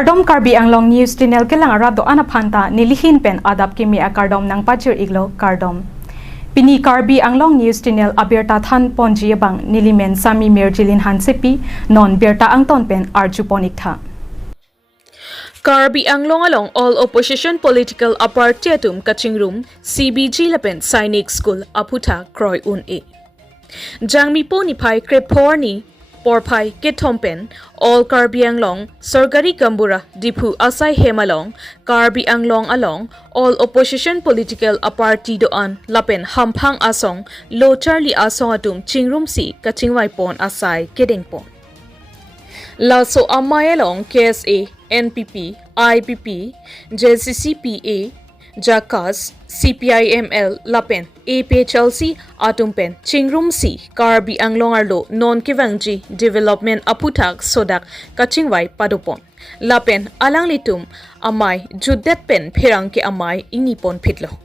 Kardom Karbi Anglong News Channel kelang arado anaphanta nilihin pen adap kimi akardom nang pachir iglo Kardom. Pini Karbi Anglong News Channel abirta than ponji bang nilimen sami merjilin hansepi non birta angton pen arjuponik tha. Karbi Anglong along all opposition political apartyatum kachingrum CBG lapen Sainik school aputa kroy un e. Jangmi po ni pai kreporni Porpai Ketompen, all Karbi Anglong, Sorgari Gambura, Dipu Asai Hemalong, Karbi Anglong along, all opposition political party doan, Lapen Hampang Asong, Lo Charlie Asong atum, Chingrum si, Kachingwai Pon Asai, Kedengpon. Laso Amay along, KSA, NPP, IPP, JCCPA, Jakas, CPIML, Lapen, APHLC, Atumpen, Chingrum si, Karbi Anglong arlo, non kivangji, development aputak, sodak, kachingwai padupon. Lapen, alang litum, amay, judet pen, pirang ke amay, inipon pitlo.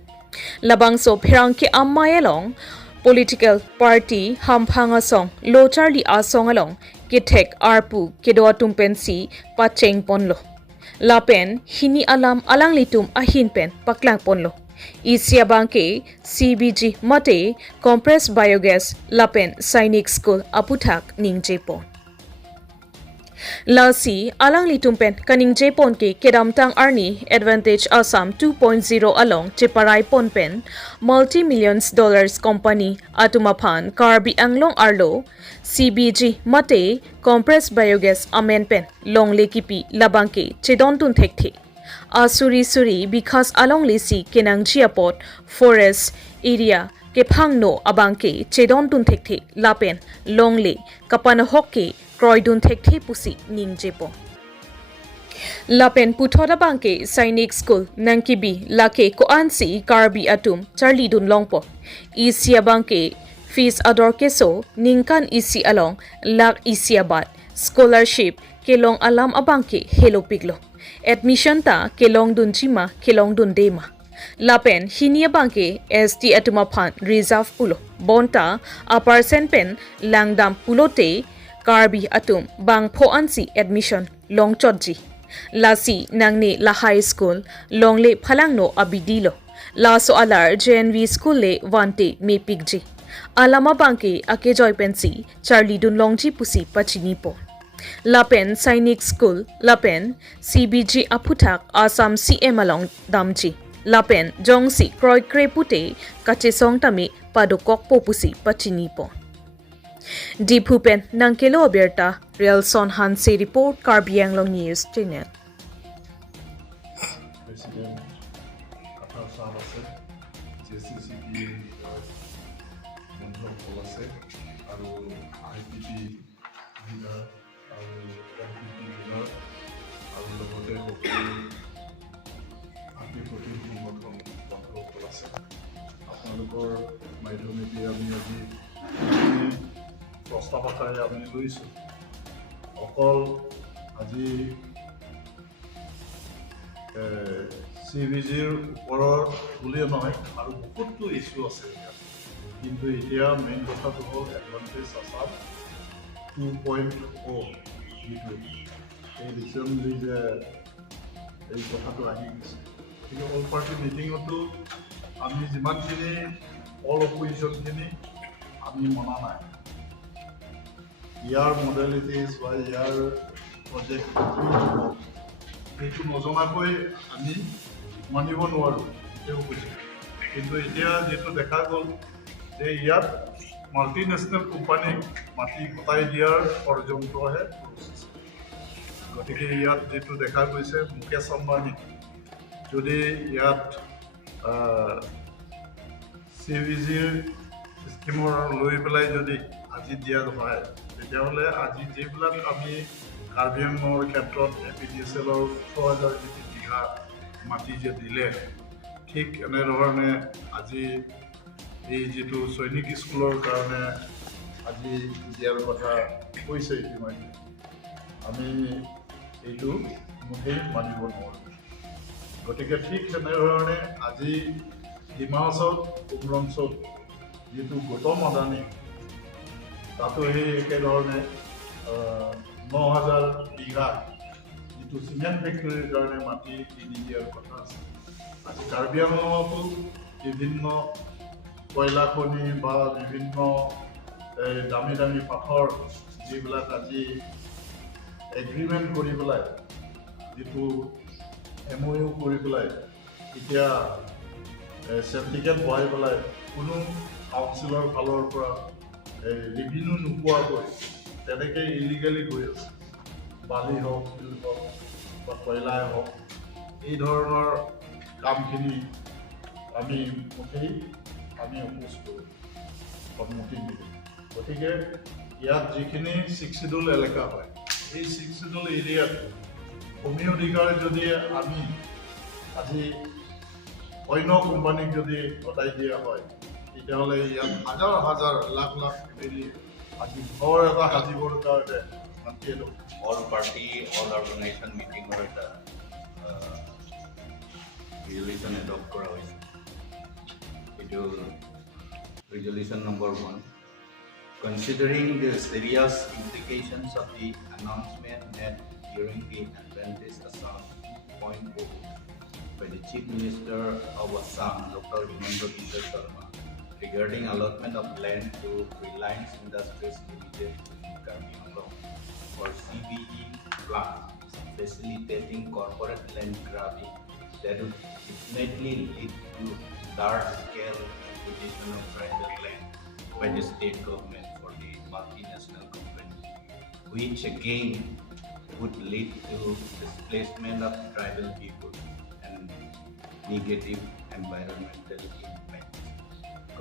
Labang so pirang ke amay along, political party, hampang asong, lo Charlie asong along, kitek, arpu, kedo atumpen si, pacheng ponlo. Lapen, hini alam alang litum ahin pen paklang ponlo. Isya bangke CBG mate compressed biogas Lapen Sainik school aputak ning jepon. Lasi alang litum pen kaning jepon ke kedamtang arni advantage Assam 2.0 along Chiparai pon pen multi-millions dollars company atumapan Karbi Anglong arlo CBG mate compressed biogas amen pen long lekipi labangke Chedon tun thekthi asuri because along lisi kenang jiapot forest area ke phangno abangke Chedon tun thekthi lapen longle kapana hokke Kroydun thekthi pusi ning jepo. Lapen puthoda bangke Sainik school nangkibi lake ko ansi Karbi atum Charlie dun longpo. Isya bangke fees ador keso ningkan isi along lak isiabat scholarship kelong alam abangke hello piglo. Admission ta kelong dun chima kelong dun dema. Lapen hinia bangke ST atumaphan reserve pulo. Bonta upper pen langdam pulote Karbi atum bang po ansi admission long chodji. Lasi nangne la high school long le phalangno abidilo. Laso alar JNV school le wante me pigji. Alama bangke ake joy pensi Charlie dun longji pusi pachini po. Lapen Sainik school Lapen CBG aputak Assam CM along damji. Lapen jongsi kroy krepute kachesong tami padokok po pusi pachini po. Dipupen Nankelo Berta, Real Son Hanse Report, Karbi Anglong News Channel. President Kapal Sabase, JCCP Montreal Policy, Aru IPP Leader, Aru NPP Leader, Aru Logote Hoki, IPP Montreal Policy. Apnalokor Maidoniti Ami প্ৰস্তাৱ আকাৰে আমি লৈছোঁ অকল আজি CBGৰ ওপৰৰ বুলিয়ে নহয় আৰু বহুতো ইছ্যু আছে কিন্তু এতিয়া মেইন কথাটো হ'ল এডভান্টেজ আছাম 2.0 যিটো এই ৰিচেণ্টলি যে এই কথাটো আহি গৈছে কিন্তু অল পাৰ্টি মিটিঙতো আমি যিমানখিনি অল অপজিশ্যনখিনি আমি মনা নাই ইয়াৰ মডেলিটিজ বা ইয়াৰ প্ৰজেক্ট সেইটো নজনাকৈ আমি মানিব নোৱাৰোঁ তেওঁ কৈছে কিন্তু এতিয়া যিটো দেখা গ'ল যে ইয়াত মাল্টিনেশ্যনেল কোম্পানীক মাটি গতাই দিয়াৰ পৰ্যন্তহে গতিকে ইয়াত যিটো দেখা গৈছে মুকেশ আম্বানী যদি ইয়াত CBGৰ স্কিমৰ লৈ পেলাই যদি আজি দিয়া হয় তেতিয়াহ'লে আজি যিবিলাক আমি কাৰ্বি আংলঙৰ ক্ষেত্ৰত APDSLৰ 6,000 বিঘা মাটি যে দিলে ঠিক এনেধৰণে আজি এই যিটো সৈনিক স্কুলৰ কাৰণে আজি দিয়াৰ কথা কৈছে ইতিমধ্যে আমি এইটো মুঠেই মানিব নোৱাৰোঁ গতিকে ঠিক তেনেধৰণে আজি ডিমাহাছাও উমৰাংছাও যিটো গৌতম আদানী তাতো সেই একেধৰণে 9,000 বিঘা যিটো চিমেণ্ট ফেক্টৰীৰ কাৰণে মাটি কিনি দিয়াৰ কথা আছে। আজি কাৰ্বি আংলঙতো বিভিন্ন কয়লা খনি বা বিভিন্ন দামী দামী পাথৰ যিবিলাক আজি এগ্ৰিমেণ্ট কৰি পেলাই যিটো MOU কৰি পেলাই এতিয়া চেণ্টিকেট বহাই পেলাই কোনো কাউন্সিলৰ ফালৰ পৰা ৰেভিনিউ নোপোৱাকৈ তেনেকৈ ইলিগেলি গৈ আছে। বালি হওক, শিল হওক বা কয়লাই হওক, এই ধৰণৰ কামখিনি আমি অপোজ কৰোঁ, সন্মতি নিদিওঁ। গতিকে ইয়াত যিখিনি 6 শিডিউল এলেকা হয়, এই 6 শিডিউল এৰিয়াত ভূমি অধিকাৰ যদি আমি আজি অন্য কোম্পানীক যদি গতাই দিয়া হয়, তেতিয়াহ'লে ইয়াত হাজাৰ হাজাৰ লাখ লাখ ফেমিলি আজি ঘৰ এটা সাজিবৰ কাৰণে মাতিয়ে লওক। All party, all organization meeting or the resolution adopt kora hoise. It is resolution number 1. Considering the serious implications of the announcement made during the Advantage Assam 2.0 by the Chief Minister of Assam, Dr. Himanta Biswa Sharma, regarding allotment of land to Reliance Industries Limited in Karbi Anglong for CBE plant, facilitating corporate land grabbing that would definitely lead to large-scale acquisition of tribal land by the state government for the multinational company, which again would lead to displacement of tribal people and negative environmental impacts.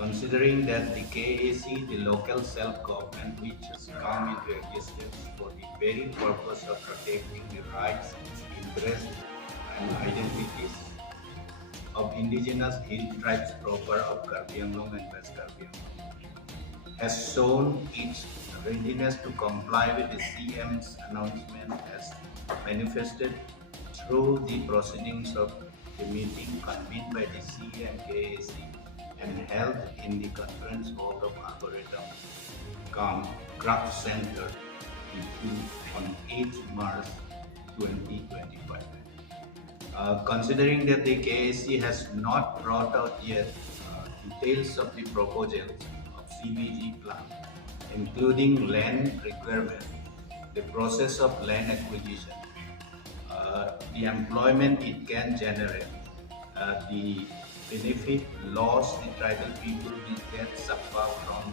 Considering that the KAC, the local self-government which has come into existence for the very purpose of protecting the rights, interests and identities of indigenous hill tribes proper of Karbi Anglong and West Karbi Anglong, has shown its readiness to comply with the CM's announcement as manifested through the proceedings of the meeting convened by the CA and KAC and held in the conference hall of Arboretum Craft Center on 8th March 2025. Considering that the KAC has not brought out yet details of the proposals of CBG plan, including land requirement, the process of land acquisition, the employment it can generate, the benefit loss the tribal people will get suffer from,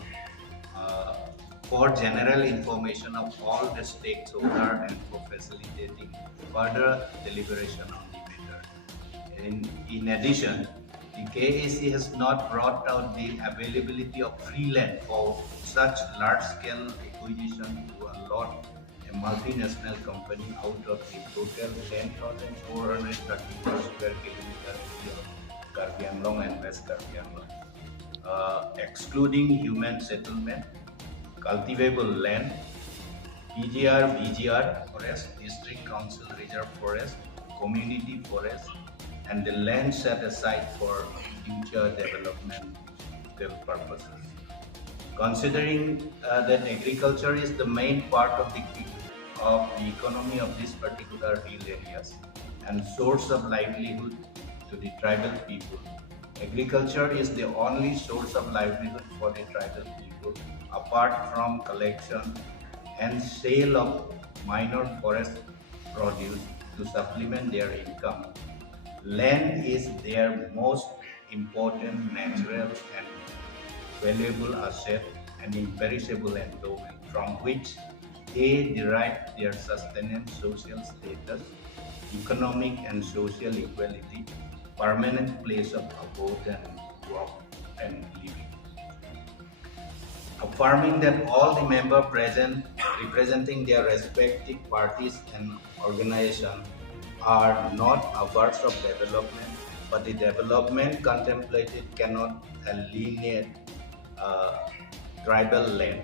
for general information of all the stakeholders and for facilitating further deliberation on the matter. In addition, the KAC has not brought out the availability of free land for such large-scale acquisition to allot a multinational company out of the total 10,431 square kilometer area of Karbi Anglong and West Karbi Anglong, excluding human settlement, cultivable land, BGR forest, district council reserve forest, community forest, and the land set aside for future developmental purposes. Considering that agriculture is the main part of the economy of these particular hill areas and source of livelihood to the tribal people, agriculture is the only source of livelihood for the tribal people apart from collection and sale of minor forest produce to supplement their income. Land is their most important natural and valuable asset and imperishable endowment from which they derive their sustenance, social status, economic and social equality, permanent place of abode and work and living. Affirming that all the members present representing their respective parties and organizations are not averse of development, but the development contemplated cannot alienate tribal land,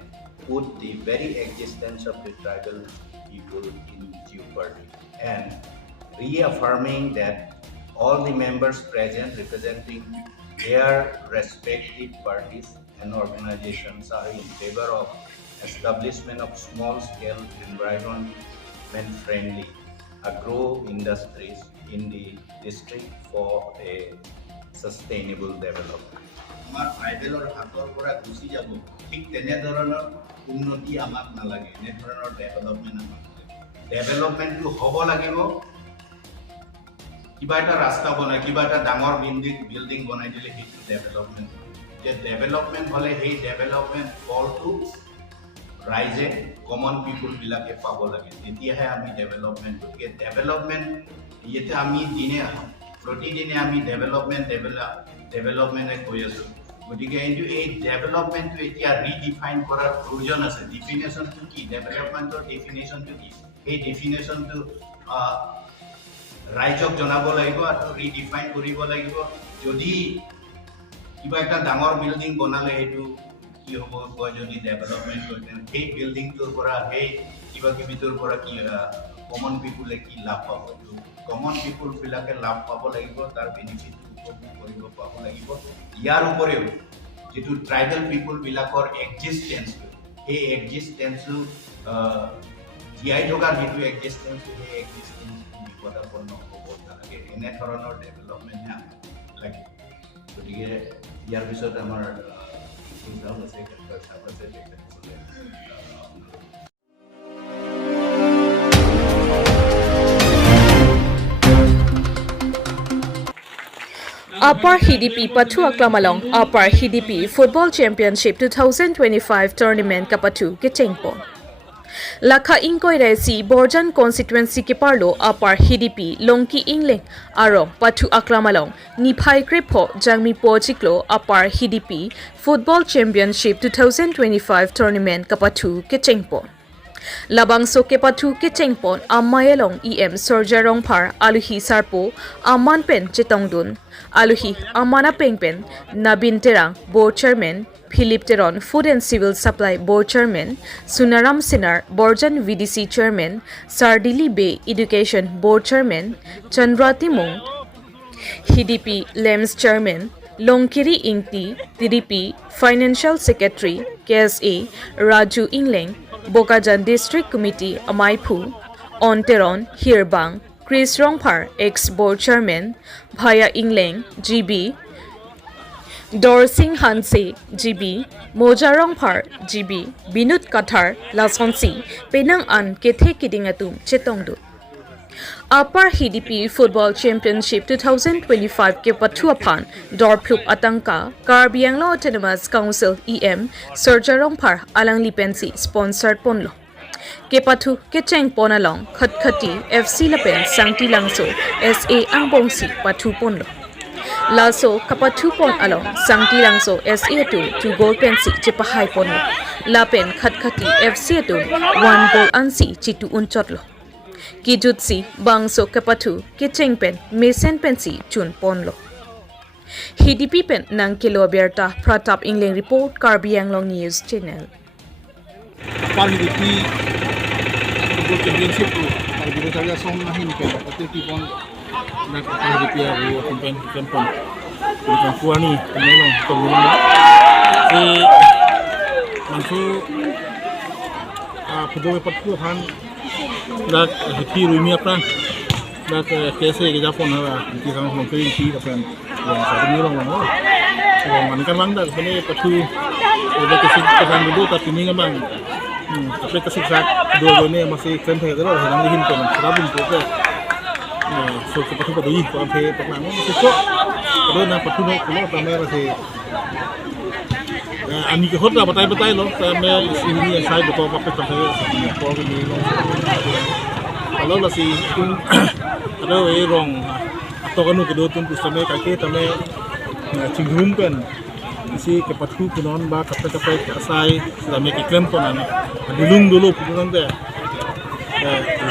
put the very existence of the tribal people in jeopardy, and reaffirming that all the members present representing their respective parties and organizations are in favor of establishment of small-scale environment-friendly agro industries in the district for a sustainable development. Amar tribal or hator pora gusi jabo thik tene dhoroner unnoti amak nalage ene dhoroner development amak development to hobo lagibo kiba eta rasta banai kiba eta dangor building banai dile hitu development je development hole hei development all to rise common people bilake pabo lage etia hai ami development gotike development yete ami dine protidine ami development e koi asu gotike ei development to etia redefine korar provision ase definition to ki development or definition to ki ei definition to ৰাইজক জনাব লাগিব আৰু ৰিডিফাইন কৰিব লাগিব যদি কিবা একটা ডাঙৰ বিল্ডিং বনালে হেতু কি হ'ব কয় যদি ডেভেলপমেন্ট কৰিলে সেই বিল্ডিংটোৰ পৰা সেই কিবা কিবিটোৰ পৰা কি কমন পিপুলে কি লাভ পাব কমন পিপুল বিলাকে লাভ পাব লাগিব তাৰ বেনিফিট উপভোগ কৰিব পাব লাগিব ইয়াৰ উপৰিও যেটো ট্ৰাইবেল পিপুল বিলাকৰ এক্সিস্টেন্স সেই এক্সিস্টেন্সটো জীয়াই থকাৰ যেটো এক্সিস্টেন্স সেই এক্সিস্টেন্স বিপদাপন্ন হ'ব লাগে এনে ধৰণৰ ডেভেলপমেন্ট লাগে গতিকে ইয়াৰ পিছত আমাৰ চিন্তাও আছে Upper Hidipi Patu Aklamalong Upper Hidipi Football Championship 2025 Tournament Kapatu Kitengpo Lakha Ingkoi Resi Borjan Constituency Kiparlo Upper Hidipi Longki Ingling Arong Patu Aklamalong Niphai Kripo Jangmi Pojiklo Upper Hidipi Football Championship 2025 Tournament Kapatu Kitengpo Labang so Kepatu Kitengpon Amayalong EM Sorjarong Par Aluhi Sarpo Aman Pen Chitongdun Aluhi Amana Pengpen Nabin Terang Board Chairman Philip Teron Food and Civil Supply Board Chairman Sunaram Sinar Borjan VDC Chairman Sardili Bay Education Board Chairman Chandra Timong Hidipi LEMS Chairman Longkiri Ingti Hidipi Financial Secretary KSA Raju Ingling Bokajan District Committee Amaipu Onteron Hirbang Chris Rongpar ex-board chairman Bhaya Ingling GB Dorsing Hanse GB Moja Rongpar GB Binut Kathar Lasonsi Penang An Kethe Kidingatum Chetongdu Upper Hidipi Football Championship 2025 ke Patuapan Dorplup Atangka Karbianglo Autonomous Council EM Sorjarongpar Alang Lipensi sponsored Ponlo Kepatu Kecheng Ponalong Khatkhati FC Lapen Sangti Langso SA Angbongsi Patu Ponlo Laso Kapatu Pon Along Sangti Langso SA to goal pensi Chipahai Ponlo Lapen Khatkhati FC 1 goal ansi Chitu Unchotlo Kijutsi Bangso Kapatu Kecheng Pen Mesen Pensi Chun Ponlo Hidipi Pen Nang Kilo Berta Pratap Ingling Report Karbianglong News Channel Upper Hidipi Football Championship Kalau saya song nahin pe atau tipon nak Upper Hidipi aku campaign campaign bukan kuani pemain pemula masuk football Patuapan dak Hidipi Rumi apa dak KSA ke Jepun lah di sana orang kering sih tapi yang satu ni orang mana kan bang dak sebenarnya Patu udah kesan dulu tapi ni kan bang tapi kesiksa dua ini masih klaim saya terus hendak dihimpun serabun juga so Patu pada ini kalau saya pernah masih kok kalau nak Patu nak kalau sampai masih ani ke hotel betai loh sampai sini saya betul apa saya kalau ini kalau masih ada rong atau kan kita tunggu sampai kaki sampai cingrum kan isi Kepatu kunon ba kape asai sampai kiklem konan dulu punan deh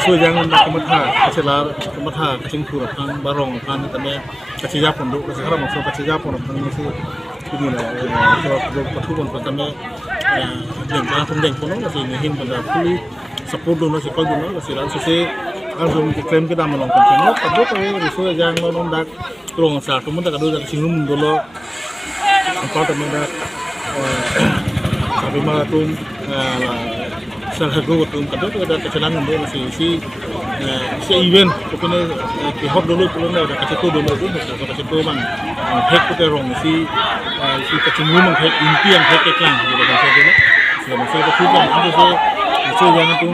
so jangan nak kematha keselar kematha kecingkur kan barong kan sampai kecija pondok sekarang maksud kecija pondok kan masih ini lah so Patu pun sampai deng konon masih ngehin pada puli support dulu si kau dulu masih langsung si langsung klaim kita menonton channel tapi kalau so jangan nonton dak kurang sah kemudian tak ada cingrum dulu apa teman tapi malah tuh salah gue tuh tapi ada kecelakaan dia masih si event pokoknya kehot dulu pokoknya ada kasih tu dulu tu kasih tu bang hek tu terong si kecinggung bang hek inti yang hek keklang gitu kan saya dulu selama saya tu kan itu saya jangan tu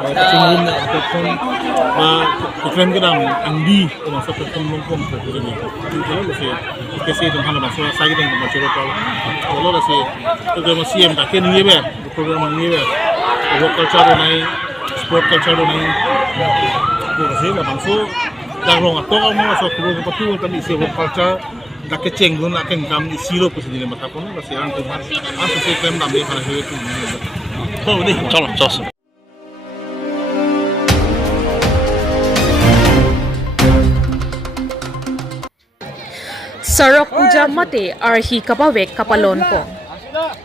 kecinggung ataupun iklan kedam andi masa pertemuan ini itu lah kasi itu hanya masuk saya kita yang macam itu kalau lah si itu masih yang tak kena ni ber program ni ber work culture ni sport culture ni itu kasi lah masuk dah orang atau orang masuk program apa tu tapi si work culture tak keceng pun nak kengkam di siro pun sendiri masa pun lah si orang tu masuk si klaim nampak pada hari itu so ni colok cos Sarok puja mate arhi kapawek kapalon ko.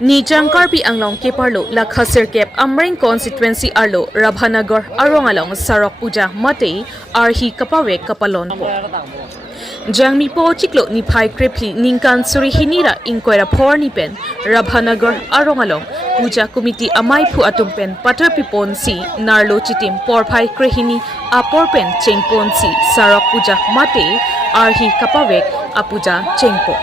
Nijang Karbi Anglong Kiparlo la Khasir Kep Amring constituency arlo Rabhanagar arong along Sarok puja mate arhi kapawek kapalon ko. Jangmi po chiklo ni Pai Kripli Ningkan Suri Hinira Inquera Porni Pen Rabhanagar arong along puja committee amai pu atumpen patar pipon si narlo chitim porpai krehini aporpen chengpon si Sarok puja mate arhi kapawek apuja chengpo.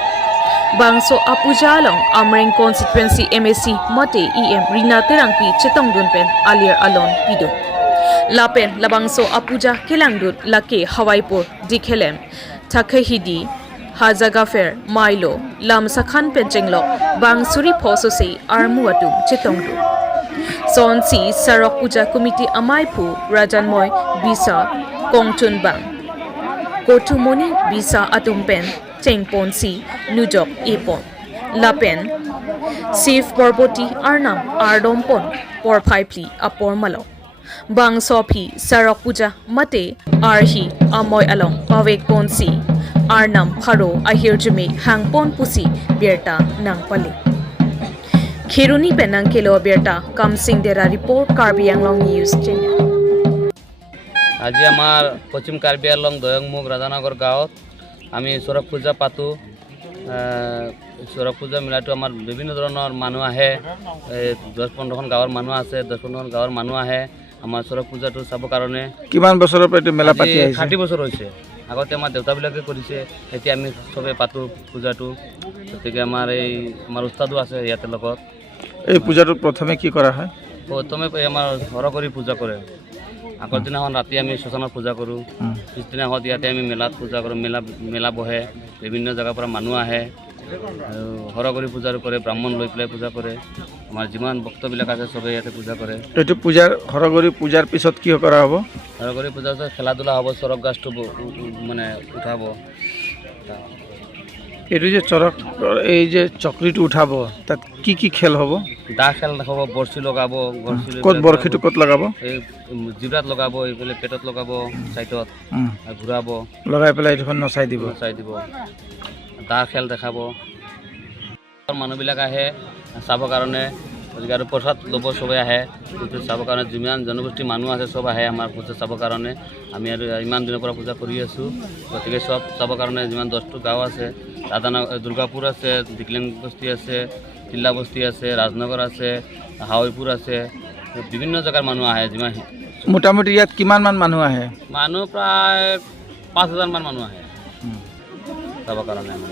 Bangso apuja long Amring constituency MSC mate EM Rina Terangpi Chetong Dunpen Alir Alon Pido. Lapen labangso apuja kelangdut lake Hawaipur Dikhelem Takahidi Hazagafer Milo Lam Sakhan Penchenglo Bang Suri Poso se Armuatum Chetongdu. Son si Sarok puja committee amaipu Rajanmoy Bisa Kongchun Bang Kotumoni Bisa Atumpen Chengpon si Nujok Ipon Lapen Sif Borboti Arnam Ardompon Porpai Pli Apor Malo Bang Sopi Sarok puja mate Arhi Amoy Along Pawek Pon si Arnam Pharo Ahirjume Hangpon Pusi Berta Nang Pali Khiruni Penang Kilo Berta Kamsing Dera Report Karbi Anglong News Channel আজি আমার পশ্চিম কার্বি আংলং দয়ংমুখ রাধানগর গাঁৱত আমি চৰক পূজা পাতোঁ চৰক পূজা মেলাটো আমাৰ বিভিন্ন ধৰণৰ মানুহ আহে 10-15খন গাঁৱৰ মানুহ আছে 10-15খন গাঁৱৰ মানুহ আহে আমাৰ চৰক পূজাটো চাবৰ কাৰণে কিমান বছৰৰ পৰা এইটো মেলা পাতি আহিছে 60 বছৰ হৈছে আগতে আমাৰ দেউতাবিলাকে কৰিছে এতিয়া আমি সবে পাতোঁ পূজাটো গতিকে আমাৰ উস্তাদো আছে ইয়াতে লগত এই পূজাটো প্ৰথমে কি কৰা হয় প্ৰথমে আমাৰ ঘৰ কৰি পূজা কৰে আগৰ দিনাখন ৰাতি আমি শ্মশানত পূজা কৰোঁ পিছদিনাখন ইয়াতে আমি মেলাত পূজা কৰোঁ মেলা বহে বিভিন্ন জেগাৰ পৰা মানুহ আহে আৰু ঘৰ কৰি পূজা কৰে ব্ৰাহ্মণ লৈ পেলাই পূজা কৰে আমাৰ যিমান ভক্তবিলাক আছে চবে ইয়াতে পূজা কৰে এইটো পূজাৰ ঘৰ কৰি পূজাৰ পিছত কি কৰা হ'ব ঘৰ কৰি পূজা খেলা ধূলা হ'ব চৰক গাছটো মানে উঠাব এইটো যে চৰক এই যে চক্ৰীটো উঠাব তাত কি কি খেল হ'ব দা খেল দেখাব বৰশী লগাব ক'ত বৰশীটো ক'ত লগাব এই জিৰাত লগাব এইফালে পেটত লগাব চাইডত ঘূৰাব লগাই পেলাই এইখন নচাই দিব দা খেল দেখাব মানুহবিলাক আহে চাবৰ কাৰণে গতিকে আৰু প্ৰসাদ ল'ব চবে আহে পূজা চাবৰ কাৰণে যিমান জনগোষ্ঠীৰ মানুহ আছে চব আহে আমাৰ পূজা চাবৰ কাৰণে আমি আৰু ইমান দিনৰ পৰা পূজা কৰি আছোঁ গতিকে চব চাবৰ কাৰণে যিমান 10টো গাঁও আছে দুৰ্গাপুৰ আছে দিকলেং বস্তি আছে তিল্লা বস্তি আছে ৰাজনগৰ আছে হাৱৈপুৰ আছে বিভিন্ন জেগাৰ মানুহ আহে যিমান মোটামুটি ইয়াত কিমানমান মানুহ আহে মানুহ প্ৰায় 5000 মান মানুহ আহে চাবৰ কাৰণে আমাৰ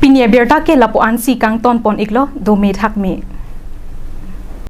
Pinia Berta ke lapuan si kang ton pon iklo do me thak me